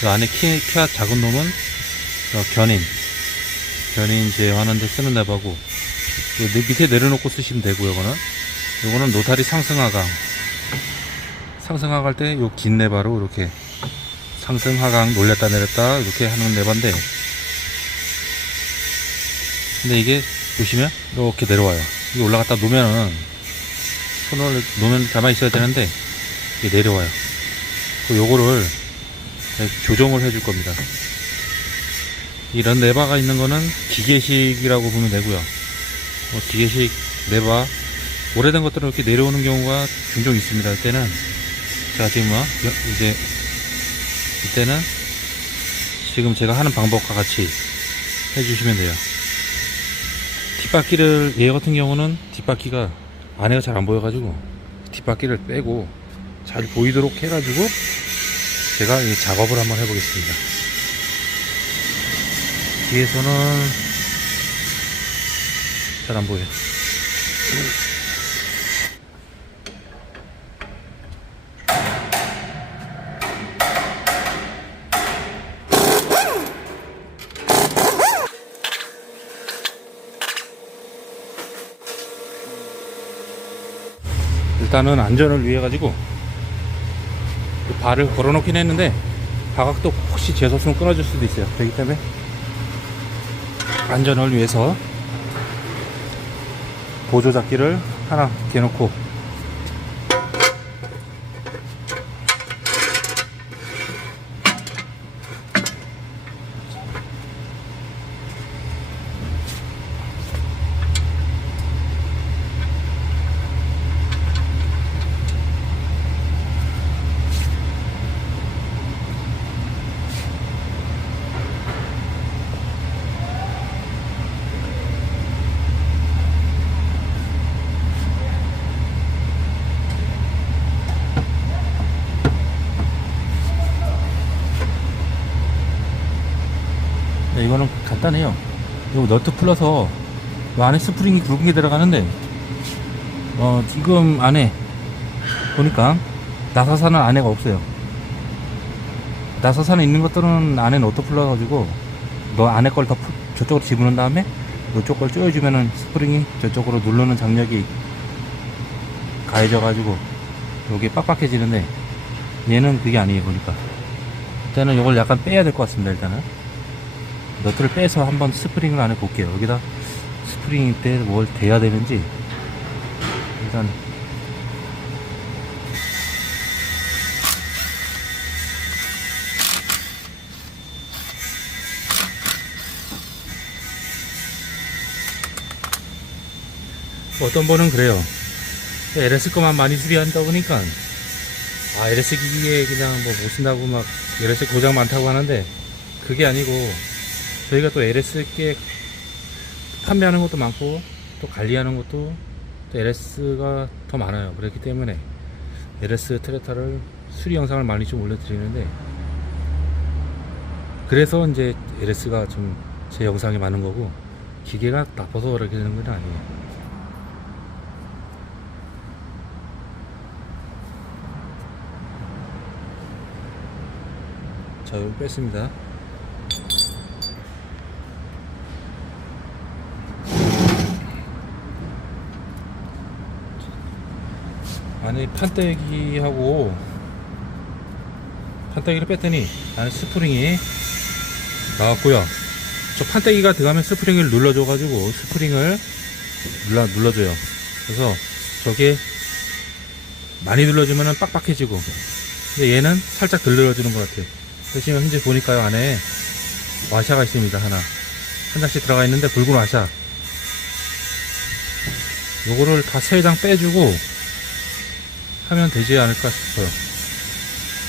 그 안에 키, 키가 작은 놈은 어, 견인. 견인 제어하는데 쓰는 랩하고 요 내- 밑에 내려놓고 쓰시면 되고요. 이거는 요거는 노타리 상승하강. 상승하갈 때 요 긴 레바로 이렇게 상승 하강 놀렸다 내렸다 이렇게 하는 레바인데 근데 이게 보시면 이렇게 내려와요. 이게 올라갔다 놓으면은 손을 놓으면 가만히 있어야 되는데 이게 내려와요. 그 요거를 조정을 해줄 겁니다. 이런 레바가 있는 거는 기계식이라고 보면 되고요. 뭐 기계식 레바 오래된 것들은 이렇게 내려오는 경우가 종종 있습니다. 이때는 제가 지금 뭐 여- 이제 이때는 지금 제가 하는 방법과 같이 해주시면 돼요. 뒷바퀴를 얘 같은 경우는 뒷바퀴가 안에가 잘 안 보여가지고 뒷바퀴를 빼고 잘 보이도록 해가지고 제가 이 작업을 한번 해보겠습니다. 뒤에서는 잘 안 보여요. 일단은 안전을 위해 가지고 발을 걸어 놓긴 했는데 바각도 혹시 재섰으면 끊어질 수도 있어요. 그렇기 때문에 안전을 위해서 보조 잡기를 하나 개놓고 네, 이거는 간단해요. 요 너트 풀러서 요 안에 스프링이 굵은 게 들어가는데 어 지금 안에 보니까 나사산은 안에가 없어요. 나사산에 있는 것들은 안에 너트 풀러 가지고 너 안에 걸 더 저쪽으로 집어넣은 다음에 이쪽 걸 조여주면은 스프링이 저쪽으로 누르는 장력이 가해져 가지고 여기 빡빡해지는데 얘는 그게 아니에요 보니까 일단은 이걸 약간 빼야 될 것 같습니다 일단은 너트를 빼서 한번 스프링을 안에 볼게요. 여기다 스프링 때 뭘 대야 되는지 일단 어떤 분은 그래요. LS 거만 많이 수리한다 보니까 아 LS 기기에 그냥 뭐 못 쓴다고 막 LS 고장 많다고 하는데 그게 아니고 저희가 또 LS께 판매하는 것도 많고 또 관리하는 것도 또 LS가 더 많아요. 그렇기 때문에 LS 트레타를 수리 영상을 많이 좀 올려드리는데 그래서 이제 LS가 좀 제 영상이 많은 거고 기계가 나빠서 그렇게 되는 건 아니에요. 자, 여기 뺐습니다. 안에 판때기하고 판때기를 뺐더니 안에 스프링이 나왔고요. 저 판때기가 들어가면 스프링을 눌러줘 가지고 스프링을 눌러, 눌러줘요. 그래서 저게 많이 눌러주면 빡빡해지고 근데 얘는 살짝 덜 눌러주는 것 같아요. 지금 현재 보니까요 안에 와샤가 있습니다 하나 한 장씩 들어가 있는데 붉은 와샤 요거를 다 세 장 빼주고 하면 되지 않을까 싶어요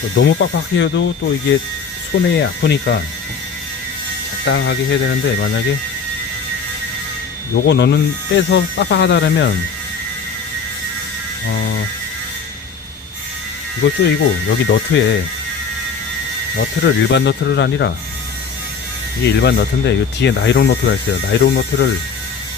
또 너무 빡빡해도 또 이게 손에 아프니까 적당하게 해야 되는데 만약에 요거 너는 빼서 빡빡하다 그러면 어 이걸 쪼이고 여기 너트에 너트를 일반 너트를 아니라 이게 일반 너트인데 이 뒤에 나이론 너트가 있어요. 나이론 너트를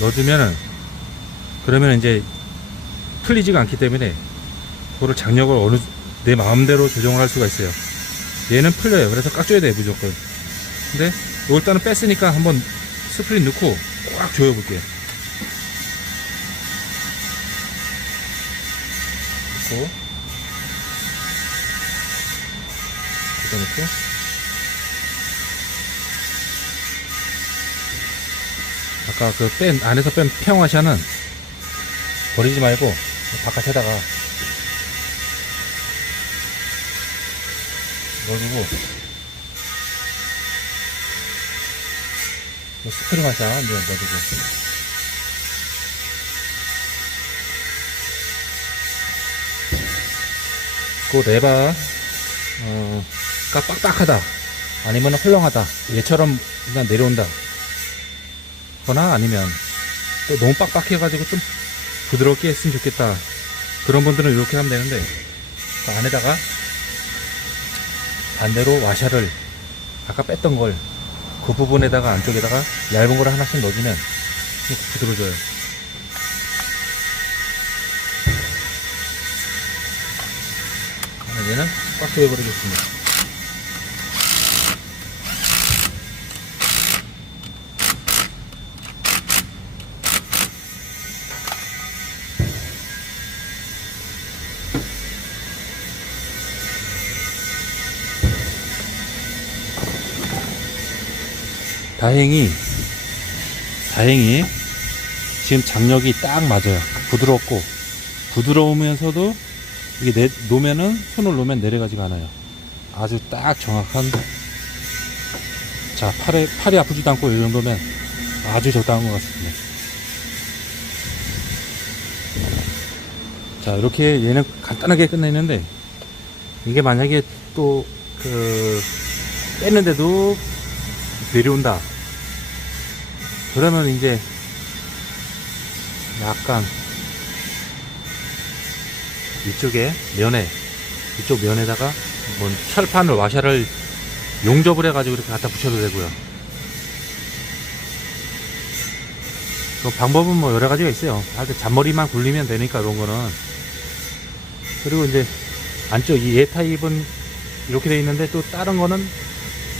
넣어주면은 그러면 이제 풀리지가 않기 때문에 그거를 장력을 어느 내 마음대로 조정을 할 수가 있어요. 얘는 풀려요. 그래서 깍줘야 돼 무조건. 근데 이걸 일단은 뺐으니까 한번 스프링 넣고 꽉 조여 볼게요. 넣고 여기다 넣고 아까 그 뺀 안에서 뺀 평화샤는 버리지 말고 바깥에다가 넣어주고 그 스프링 화샤 이제 넣어주고. 그 레바 어, 가 빡빡하다. 아니면 헐렁하다. 얘처럼 그냥 내려온다. 거나 아니면 또 너무 빡빡해 가지고 좀 부드럽게 했으면 좋겠다. 그런 분들은 이렇게 하면 되는데 그 안에다가 반대로 와샤를 아까 뺐던 걸 그 부분에다가 안쪽에다가 얇은 걸 하나씩 넣어주면 부드러워져요. 얘는 꽉 조여버리겠습니다 다행히 다행히 지금 장력이 딱 맞아요. 부드럽고 부드러우면서도 이게 내, 놓으면은 손을 놓으면 내려가지가 않아요. 아주 딱 정확한 자 팔에 팔이 아프지도 않고 이 정도면 아주 적당한 것 같습니다. 자 이렇게 얘는 간단하게 끝내는데 이게 만약에 또그 뺐는데도 내려온다. 그러면 이제 약간 이쪽에 면에 이쪽 면에다가 뭐 철판을 와샤를 용접을 해가지고 이렇게 갖다 붙여도 되고요. 그 방법은 뭐 여러 가지가 있어요. 하여튼 잔머리만 굴리면 되니까 이런 거는 그리고 이제 안쪽 이 A 타입은 이렇게 돼 있는데 또 다른 거는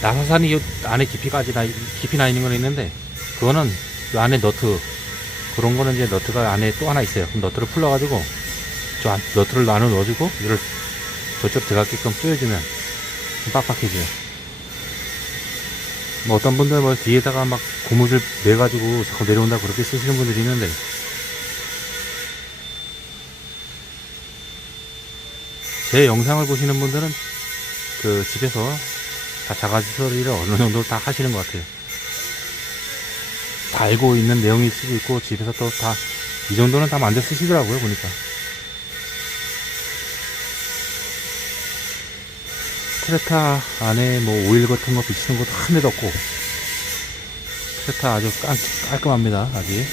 나사산이 이 안에 깊이까지 나, 깊이 나 있는 건 있는데, 그거는 이 안에 너트, 그런 거는 이제 너트가 안에 또 하나 있어요. 그럼 너트를 풀러가지고, 저 안, 너트를 나눠 넣어주고, 이를 저쪽 들어가게끔 조여주면, 좀 빡빡해져요. 뭐 어떤 분들 뭐 뒤에다가 막 고무줄 매가지고 자꾸 내려온다 그렇게 쓰시는 분들이 있는데, 제 영상을 보시는 분들은 그 집에서 다 자가지 처리를 어느 정도 다 하시는 것 같아요. 다 알고 있는 내용일 수도 있고 집에서 또 다 이 정도는 다 만져 쓰시더라고요 보니까. 트레타 안에 뭐 오일 같은 거 비치는 것도 한 대도 없고 트레타 아주 깔, 깔끔합니다 아직